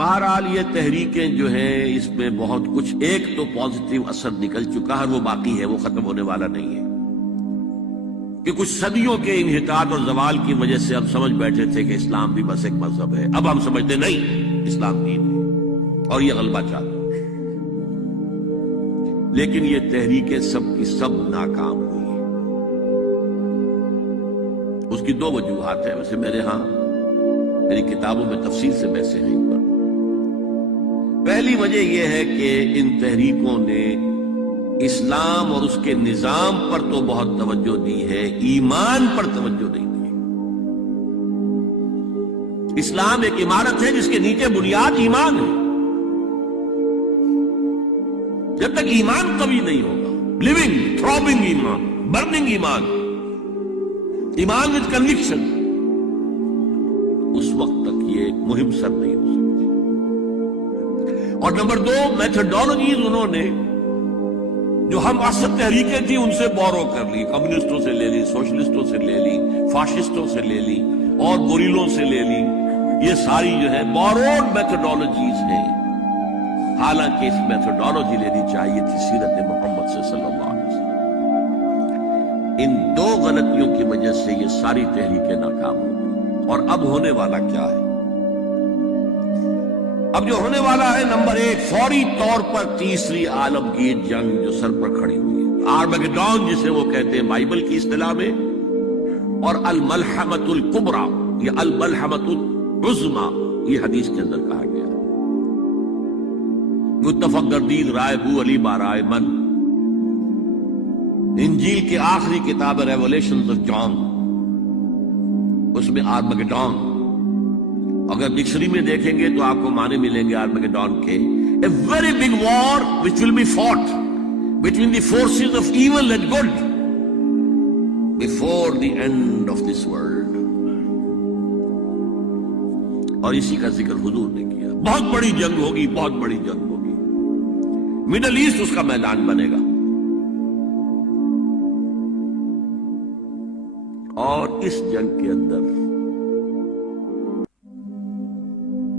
بہرحال یہ تحریکیں جو ہیں اس میں بہت کچھ ایک تو پازیٹیو اثر نکل چکا ہے، وہ باقی ہے، وہ ختم ہونے والا نہیں ہے، کہ کچھ صدیوں کے انحطاط اور زوال کی وجہ سے ہم سمجھ بیٹھے تھے کہ اسلام بھی بس ایک مذہب ہے، اب ہم سمجھتے نہیں، اسلام دین ہے اور یہ غلبہ چاہتا ہے۔ لیکن یہ تحریکیں سب کی سب ناکام ہوئی ہیں۔ اس کی دو وجوہات ہیں، ویسے میری کتابوں میں تفصیل سے بحثیں ہیں پر۔ پہلی وجہ یہ ہے کہ ان تحریکوں نے اسلام اور اس کے نظام پر تو بہت توجہ دی ہے، ایمان پر توجہ نہیں دی۔ اسلام ایک عمارت ہے جس کے نیچے بنیاد ایمان ہے۔ جب تک ایمان قوی نہیں ہوگا، لیونگ تھروبنگ ایمان، برننگ ایمان، ایمان وتھ کنوکشن، اس وقت تک یہ ایک مہم سر نہیں ہو سکتی۔ اور نمبر دو، میتھڈالوجیز انہوں نے جو ہم اصل تحریکیں تھیں ان سے بورو کر لی، کمیونسٹوں سے لے لی، سوشلسٹوں سے لے لی، فاشسٹوں سے لے لی اور گوریلوں سے لے لی۔ یہ ساری جو ہے بوروڈ میتھڈالوجیز ہیں، حالانکہ اس میتھڈالوجی لینی چاہیے تھی سیرت محمد سے صلی اللہ علیہ وسلم۔ ان دو غلطیوں کی وجہ سے یہ ساری تحریکیں ناکام ہو گئی۔ اور اب ہونے والا کیا ہے؟ اب جو ہونے والا ہے، نمبر ایک، فوری طور پر تیسری عالمگیر جنگ جو سر پر کھڑی ہوئی ہے، آرمگیڈون جسے وہ کہتے ہیں بائبل کی اصطلاح میں، اور الملحمۃ الکبریٰ یا الملحمۃ العظمیٰ یہ حدیث کے اندر کہا گیا ہے۔ متفق گردید رائے بو علی بارائے من، انجیل کے آخری کتاب ریولیشنز آف جان، اس میں آرمگیڈون، اگر ڈکشنری میں دیکھیں گے تو آپ کو معنی ملیں گے آرمگیڈون کے، a very big war which will be fought between the forces of evil and good before the end of this world۔ اور اسی کا ذکر حضور نے کیا، بہت بڑی جنگ ہوگی، بہت بڑی جنگ ہوگی، مڈل ایسٹ اس کا میدان بنے گا۔ اور اس جنگ کے اندر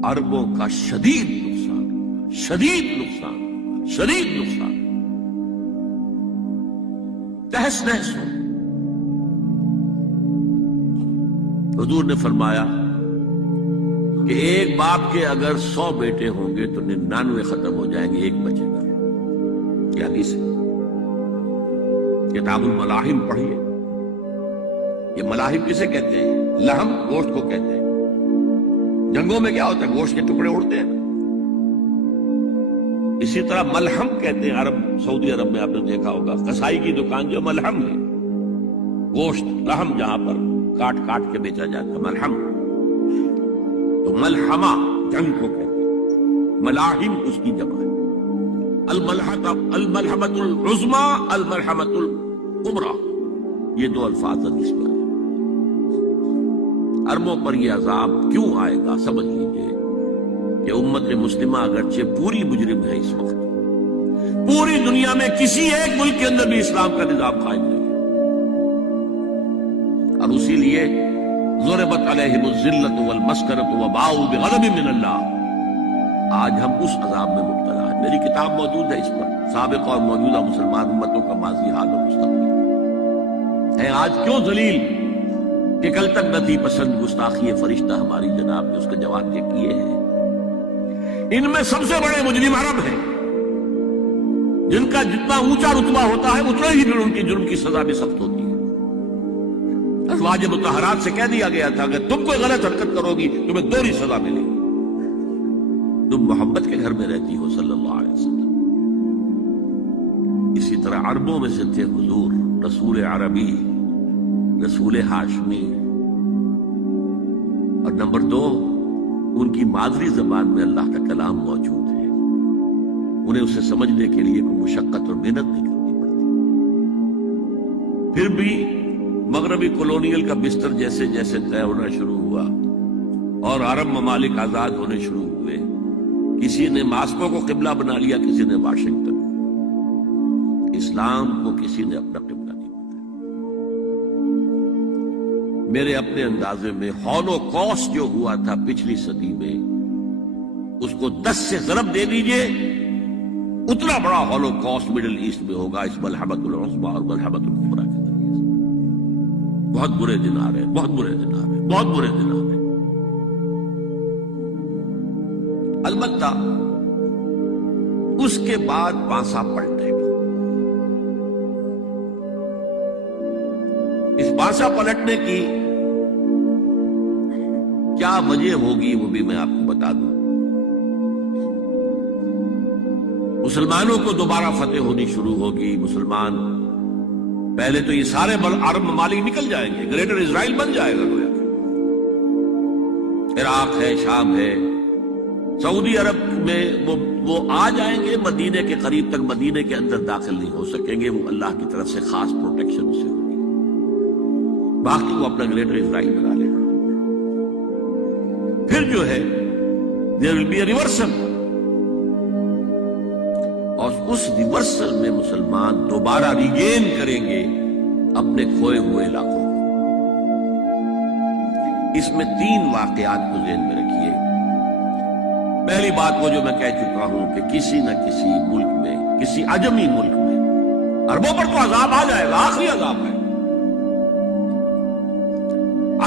عربوں کا شدید نقصان، شدید نقصان، شدید نقصان، تہس نہس ہو۔ حضور نے فرمایا کہ ایک باپ کے اگر 100 بیٹے ہوں گے تو 99 ختم ہو جائیں گے، ایک بچے گا۔ یہ حدیث ہے، کتاب الملاحم پڑھیے۔ یہ ملاحم کسے کہتے ہیں؟ لحم، گوشت کو کہتے ہیں۔ جنگوں میں کیا ہوتا ہے؟ گوشت کے ٹکڑے اڑتے ہیں۔ اسی طرح ملحم کہتے ہیں، عرب، سعودی عرب میں آپ نے دیکھا ہوگا کسائی کی دکان جو ملحم ہے، گوشت لحم جہاں پر کاٹ کاٹ کے بیچا جاتا ہے، ملحم۔ تو ملحمہ جنگ کو کہتے ہیں، ملاحم اس کی جمع ہے۔ الملحمۃ العظمیٰ، الملحمۃ الکبریٰ، یہ دو الفاظ حدیث میں ہیں۔ عربوں پر یہ عذاب کیوں آئے گا؟ سمجھ لیجئے کہ امت مسلمہ اگرچہ پوری مجرم ہے، اس وقت پوری دنیا میں کسی ایک ملک کے اندر بھی اسلام کا نظام قائم نہیں ہے، اور اسی لیے ضربت علیہم الذلۃ والمسکنۃ وباؤوا بغضب من اللہ، آج ہم اس عذاب میں مبتلا ہیں۔ میری کتاب موجود ہے اس پر، سابق اور موجودہ مسلمان امتوں کا ماضی، حال اور مستقبل ہے۔ آج کیوں ذلیل؟ کہ کل تک نتی پسند گستاخی فرشتہ ہماری جناب نے اس کے جواب یہ کیے ہیں۔ ان میں سب سے بڑے مجرم عرب ہیں، جن کا جتنا اونچا رتبہ ہوتا ہے اتنا ہی پھر ان کی جرم کی سزا بھی سخت ہوتی ہے۔ ازواج مطہرات سے کہہ دیا گیا تھا کہ تم کوئی غلط حرکت کرو گی تمہیں دوہری سزا ملے گی۔ تم محمد کے گھر میں رہتی ہو صلی اللہ علیہ وسلم۔ اسی طرح عربوں میں سے تھے حضور، رسول عربی، رسول ہاشمی، اور نمبر 2، ان کی مادری زبان میں اللہ کا کلام موجود ہے، انہیں اسے سمجھنے کے لیے کوئی مشقت اور محنت نہیں کرنی پڑتی۔ پھر بھی مغربی کولونیل کا بستر جیسے جیسے طے ہونا شروع ہوا اور عرب ممالک آزاد ہونے شروع ہوئے، کسی نے ماسکو کو قبلہ بنا لیا، کسی نے واشنگٹن، اسلام کو کسی نے اپنا قبلہ نہیں بنایا۔ میرے اپنے اندازے میں ہولوکاسٹ جو ہوا تھا پچھلی صدی میں، اس کو 10 سے ضرب دے دیجئے، اتنا بڑا ہولو کاسٹ مڈل ایسٹ میں ہوگا اس ملحمۃ العظمیٰ اور ملحمۃ الکبریٰ کے ذریعے سے۔ بہت برے دن آ رہے ہیں، بہت برے دن آ رہے ہیں، بہت برے دن آ رہے ہیں۔ البتہ اس کے بعد پانسا پلٹے گا۔ اس پانسا پلٹنے کی کیا وجہ ہوگی وہ بھی میں آپ کو بتا دوں۔ مسلمانوں کو دوبارہ فتح ہونی شروع ہوگی، مسلمان پہلے تو یہ سارے عرب ممالک نکل جائیں گے، گریٹر اسرائیل بن جائے گا گویا کہ عراق ہے، شام ہے، سعودی عرب میں وہ آ جائیں گے، مدینے کے قریب تک مدینے کے اندر داخل نہیں ہو سکیں گے، وہ اللہ کی طرف سے خاص پروٹیکشن سے ہوگی، باقی وہ اپنا گریٹر اسرائیل بنا لے گا۔ پھر جو ہے there will be a reversal، اور اس ریورسل میں مسلمان دوبارہ ریگین کریں گے اپنے کھوئے ہوئے علاقوں کو۔ اس میں 3 واقعات کو ذہن میں رکھیے۔ پہلی بات وہ جو میں کہہ چکا ہوں کہ کسی نہ کسی ملک میں، کسی عجمی ملک میں، عربوں پر تو عذاب آ جائے گا، آخری عذاب ہے،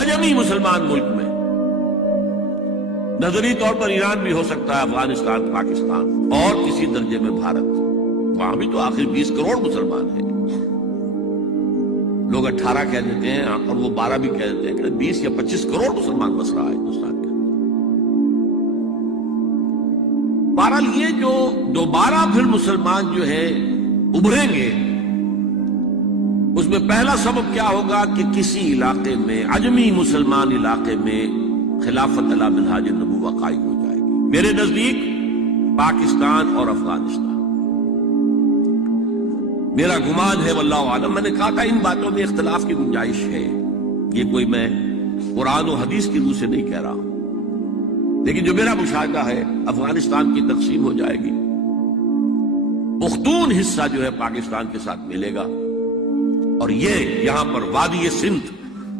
عجمی مسلمان ملک میں، نظری طور پر ایران بھی ہو سکتا ہے، افغانستان، پاکستان، اور کسی درجے میں بھارت، وہاں بھی تو آخر 20 کروڑ مسلمان ہیں۔ لوگ 18 کہہ دیتے ہیں اور وہ 12 بھی کہہ دیتے ہیں کہ 20 یا 25 کروڑ مسلمان بس رہا ہے ہندوستان کے۔ بہرحال یہ جو دوبارہ پھر مسلمان جو ہے ابھریں گے، اس میں پہلا سبب کیا ہوگا کہ کسی علاقے میں، عجمی مسلمان علاقے میں خلافت علی منہاج النبوہ قائم ہو جائے گی۔ میرے نزدیک پاکستان اور افغانستان، میرا گمان ہے واللہ عالم، میں نے کہا تھا ان باتوں میں اختلاف کی گنجائش ہے، یہ کوئی میں قرآن و حدیث کی روح سے نہیں کہہ رہا ہوں، لیکن جو میرا مشاہدہ ہے افغانستان کی تقسیم ہو جائے گی، پختون حصہ جو ہے پاکستان کے ساتھ ملے گا، اور یہ یہاں پر وادی سندھ،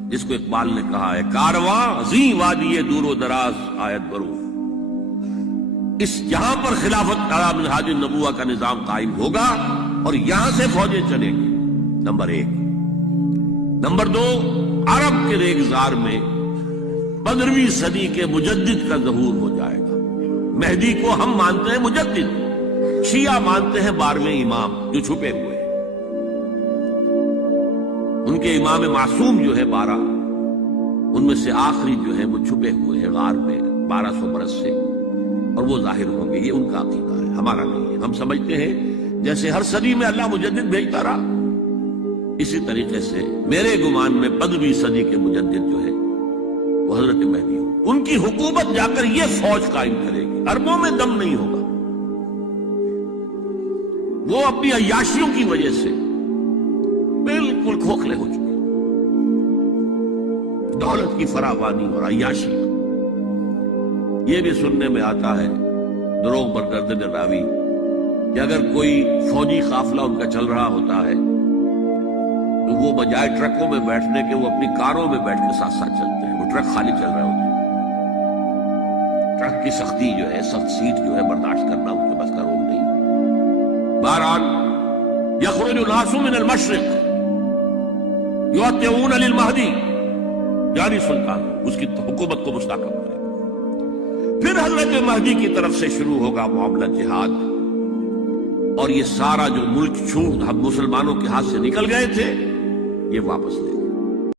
جس کو اقبال نے کہا ہے کارواں زی وادی دور و دراز آیت برو، اس یہاں پر خلافت علی منہاج النبوہ کا نظام قائم ہوگا اور یہاں سے فوجیں چلیں گی، نمبر 1۔ نمبر 2، عرب کے ریگزار میں 15ویں صدی کے مجدد کا ظہور ہو جائے گا۔ مہدی کو ہم مانتے ہیں مجدد، شیعہ مانتے ہیں 12ویں امام جو چھپے ہوئے، ان کے امام معصوم جو ہے 12، ان میں سے آخری جو ہے وہ چھپے ہوئے ہیں غار میں 1200 برس سے، اور وہ ظاہر ہوں گے۔ یہ ان کا عقیدہ ہے، ہمارا نہیں ہے۔ ہم سمجھتے ہیں جیسے ہر صدی میں اللہ مجدد بھیجتا رہا، اسی طریقے سے میرے گمان میں 15ویں صدی کے مجدد جو ہے وہ حضرت مہدی ہو، ان کی حکومت جا کر یہ فوج قائم کرے گی، عربوں میں دم نہیں ہوگا، وہ اپنی عیاشیوں کی وجہ سے بالکل کھوکھلے ہو چکے، دولت کی فراوانی اور عیاشی۔ یہ بھی سننے میں آتا ہے دروغ برگردن راوی کہ اگر کوئی فوجی قافلہ ان کا چل رہا ہوتا ہے تو وہ بجائے ٹرکوں میں بیٹھنے کے وہ اپنی کاروں میں بیٹھ کے ساتھ ساتھ چلتے ہیں، وہ ٹرک خالی چل رہے ہوتے ہیں، ٹرک کی سختی جو ہے، سخت سیٹ جو ہے برداشت کرنا ان کے بس کا روگ نہیں۔ بہرحال یخرج الناس من المشرق یطیعون للمہدی، جاری سلطان اس کی حکومت کو مستحکم کرے، پھر حضرت مہدی کی طرف سے شروع ہوگا معاملہ جہاد، اور یہ سارا جو ملک چھوٹ ہم مسلمانوں کے ہاتھ سے نکل گئے تھے یہ واپس لے